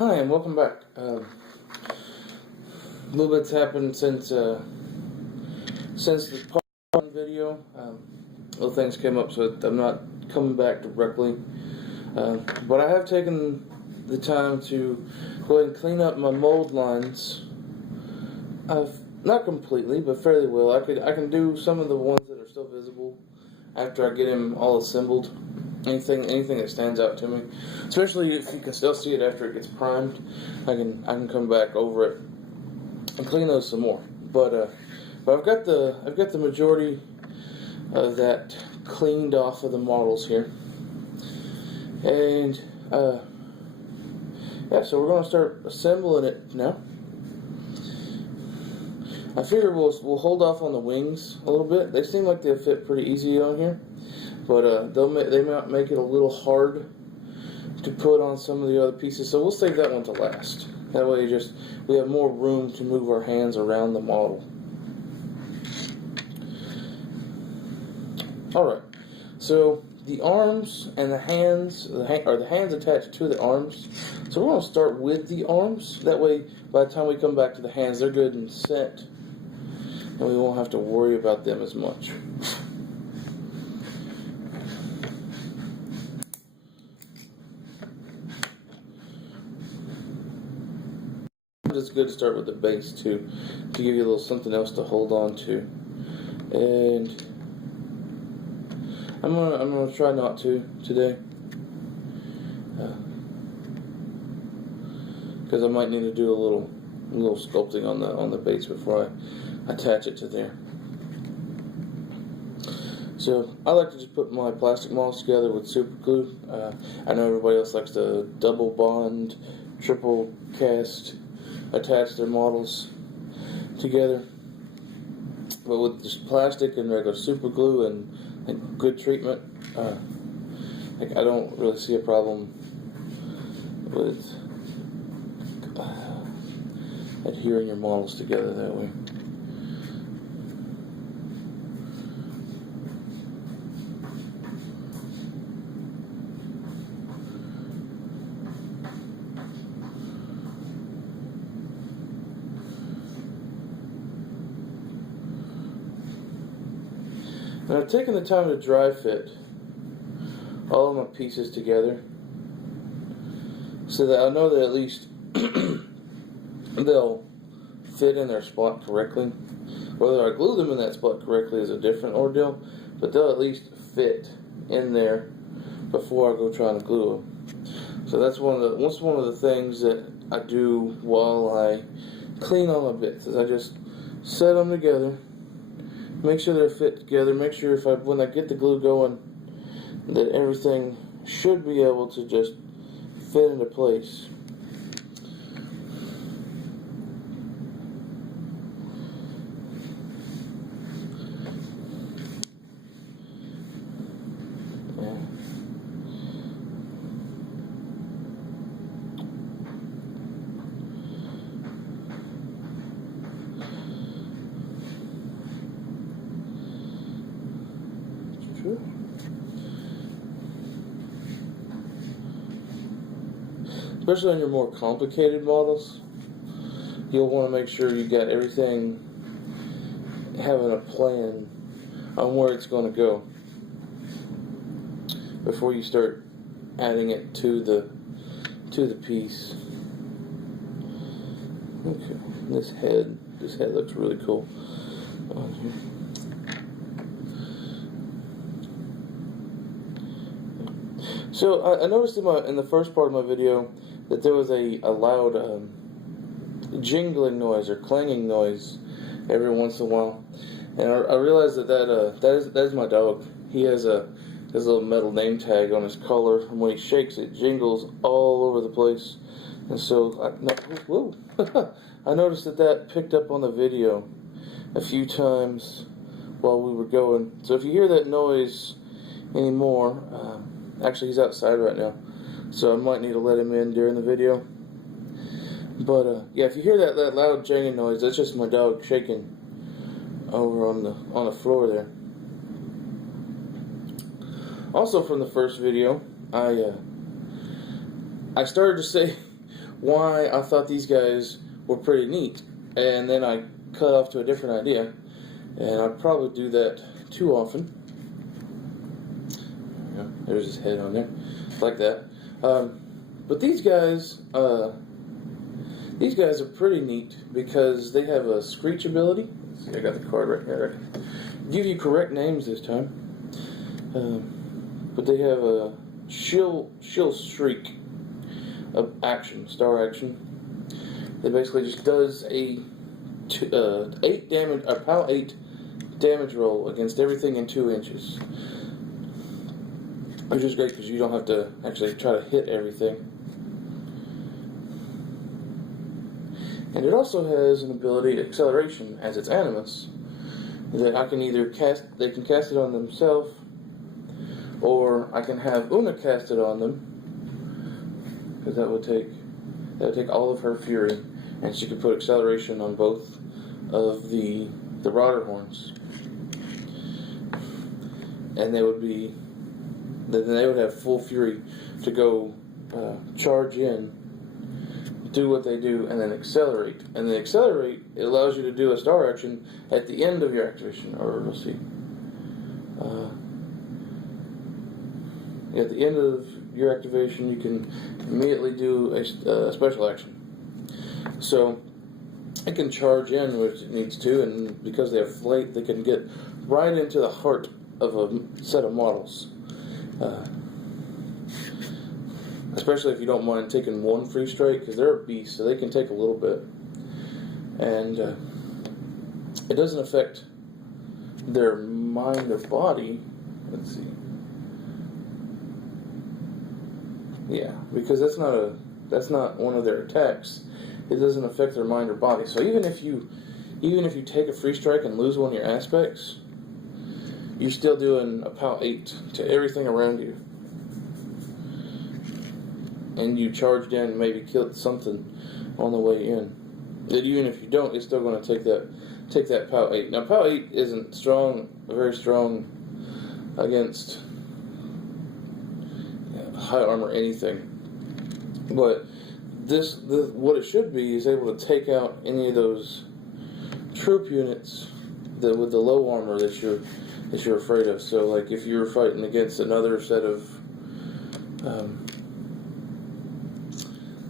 Hi, and welcome back. A little bit's happened since the part one video. Little things came up, so I'm not coming back directly. But I have taken the time to go ahead and clean up my mold lines. Not completely, but fairly well. I can do some of the ones that are still visible after I get them all assembled. Anything that stands out to me, especially if you can still see it after it gets primed, I can come back over it and clean those some more. But I've got the majority of that cleaned off of the models here, and yeah, so we're going to start assembling it now. I figure we'll hold off on the wings a little bit. They seem like they fit pretty easy on here. But they might make it a little hard to put on some of the other pieces, so we'll save that one to last. That way we have more room to move our hands around the model. Alright, so the arms and the hands, the hands attached to the arms. So we're going to start with the arms. That way, by the time we come back to the hands, they're good and set, and we won't have to worry about them as much. It's good to start with the base too, to give you a little something else to hold on to. And I'm gonna try not to today, because I might need to do a little sculpting on the base before I attach it to there. So I like to just put my plastic models together with super glue. I know everybody else likes to double bond, triple cast, attach their models together, but with just plastic and regular super glue and good treatment, I don't really see a problem with adhering your models together that way. Now I've taken the time to dry fit all of my pieces together so that I know that at least they'll fit in their spot correctly. Whether I glue them in that spot correctly is a different ordeal, but they'll at least fit in there before I go trying to glue them. So that's one of the things that I do while I clean all my bits, is I just set them together. Make sure they're fit together. Make sure when I get the glue going, that everything should be able to just fit into place. Especially on your more complicated models, you'll want to make sure you got everything having a plan on where it's going to go before you start adding it to the piece. Okay, this head looks really cool on here. So I noticed in the first part of my video that there was a loud jingling noise or clanging noise every once in a while, and I realized that is my dog. He has his little metal name tag on his collar, and when he shakes, it jingles all over the place. And so I noticed that picked up on the video a few times while we were going. So if you hear that noise anymore, actually he's outside right now, so I might need to let him in during the video. But yeah, if you hear that loud jangling noise, that's just my dog shaking over on the floor there. Also from the first video, I started to say why I thought these guys were pretty neat, and then I cut off to a different idea, and I probably do that too often. Yeah, there's his head on there, like that. But these guys are pretty neat because they have a screech ability. Let's see, I got the card right here. I give you correct names this time. But they have a shill shriek of action, star action. It basically just does a 8 damage, a POW 8 damage roll against everything in 2 inches. Which is great because you don't have to actually try to hit everything. And it also has an ability, acceleration, as its animus, that I can either they can cast it on themselves, or I can have Una cast it on them, because that would take all of her fury, and she could put acceleration on both of the Rotterhorns, and they would have full fury to go charge in, do what they do, and then accelerate. And then accelerate, it allows you to do a star action at the end of your activation, or let's see. At the end of your activation, you can immediately do a special action. So it can charge in which it needs to, and because they have flight, they can get right into the heart of a set of models. Especially if you don't mind taking one free strike, because they're a beast, so they can take a little bit. And it doesn't affect their mind or body. Let's see. Yeah, because that's not one of their attacks. It doesn't affect their mind or body. So even if you take a free strike and lose one of your aspects, you're still doing a POW 8 to everything around you. And you charged in and maybe killed something on the way in. And even if you don't, it's still going to take that POW 8. Now POW 8 isn't very strong against high armor anything, but what it should be is able to take out any of those troop units with the low armor that you're afraid of. So like if you're fighting against another set of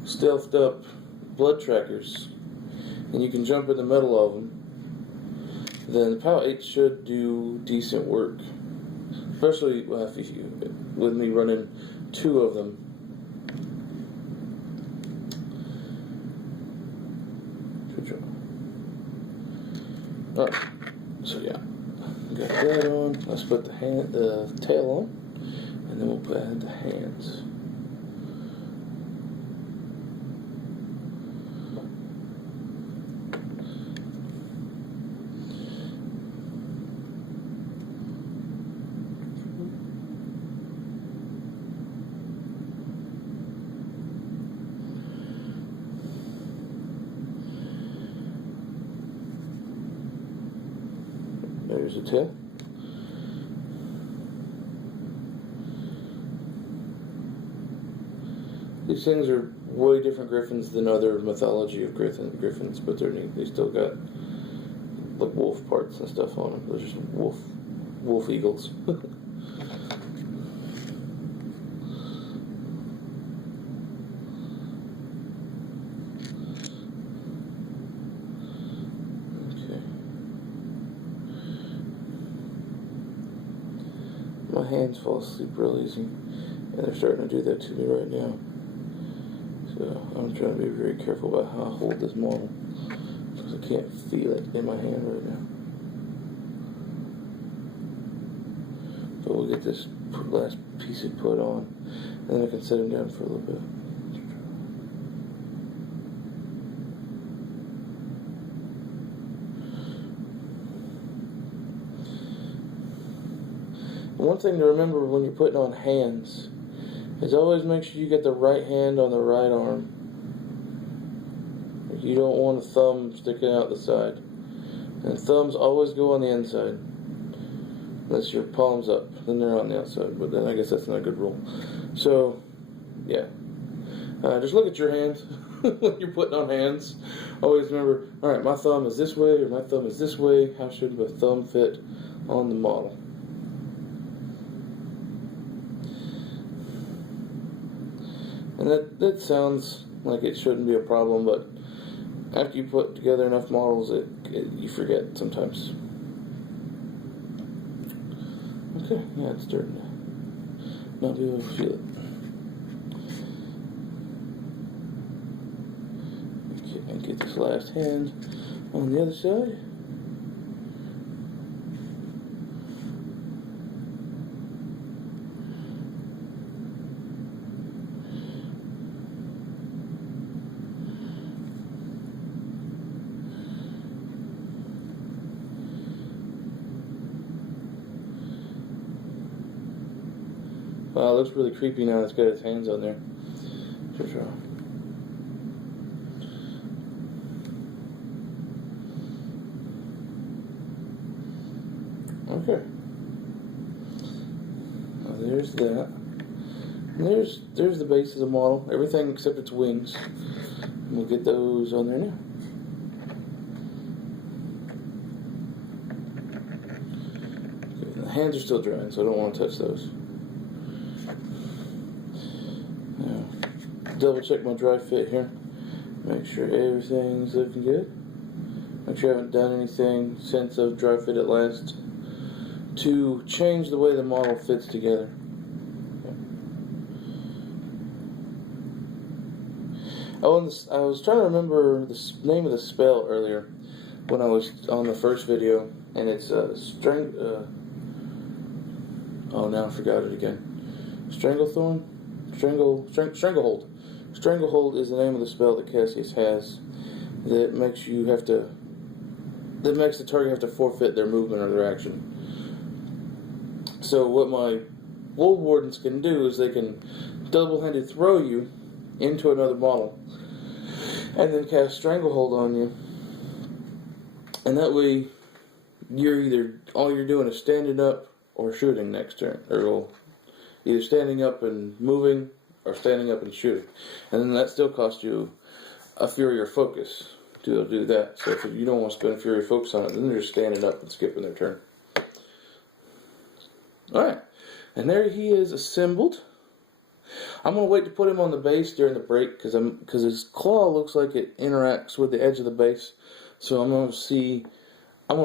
stealthed up blood trackers, and you can jump in the middle of them, then the POW 8 should do decent work. Especially with me running 2 of them. Alright, so yeah, got that on. Let's put the tail on, and then we'll add the hands. There's the tail. These things are way different griffins than other mythology of griffins, but they're neat. They still got like wolf parts and stuff on them. They're just wolf eagles. My hands fall asleep real easy, and they're starting to do that to me right now. So I'm trying to be very careful about how I hold this model, because I can't feel it in my hand right now. But we'll get this last piece put on, and then I can set him down for a little bit. One thing to remember when you're putting on hands is always make sure you get the right hand on the right arm. You don't want a thumb sticking out the side. And thumbs always go on the inside. Unless your palm's up, then they're on the outside. But then I guess that's not a good rule. So, yeah. Just look at your hands. when you're putting on hands. Always remember, alright, my thumb is this way or my thumb is this way. How should my thumb fit on the model? And that sounds like it shouldn't be a problem, but after you put together enough models, you forget sometimes. Okay, yeah, it's starting to not be able to feel it. Okay, and get this last hand on the other side. Wow, it looks really creepy now it's got its hands on there. For sure. Okay. Now there's that. And there's the base of the model. Everything except its wings. And we'll get those on there now. Okay, the hands are still drying, so I don't want to touch those. Double check my dry fit here. Make sure everything's looking good. Make sure I haven't done anything since I've dry fit it last to change the way the model fits together. Okay. I was trying to remember the name of the spell earlier when I was on the first video, and it's oh, now I forgot it again. Stranglethorn? Stranglehold. Stranglehold is the name of the spell that Cassius has that makes the target have to forfeit their movement or their action. So what my Wold Wardens can do is they can double-handed throw you into another model and then cast Stranglehold on you. And that way all you're doing is standing up or shooting next turn. Or either standing up and moving or standing up and shooting. And then that still costs you a Fury or Focus to do that. So if you don't want to spend Fury or Focus on it, then they're just standing up and skipping their turn. Alright. And there he is assembled. I'm going to wait to put him on the base during the break because his claw looks like it interacts with the edge of the base. So I'm going to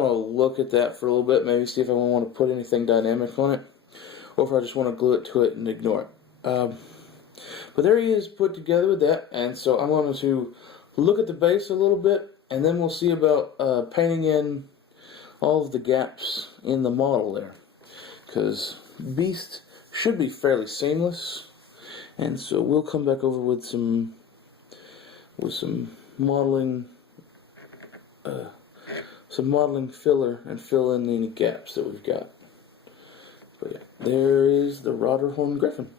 look at that for a little bit, maybe see if I want to put anything dynamic on it, or if I just want to glue it to it and ignore it. But there he is put together with that, and so I'm going to look at the base a little bit, and then we'll see about painting in all of the gaps in the model there, because Beast should be fairly seamless, and so we'll come back over with some modeling filler and fill in any gaps that we've got. But yeah, there is the Rotterhorn Griffin.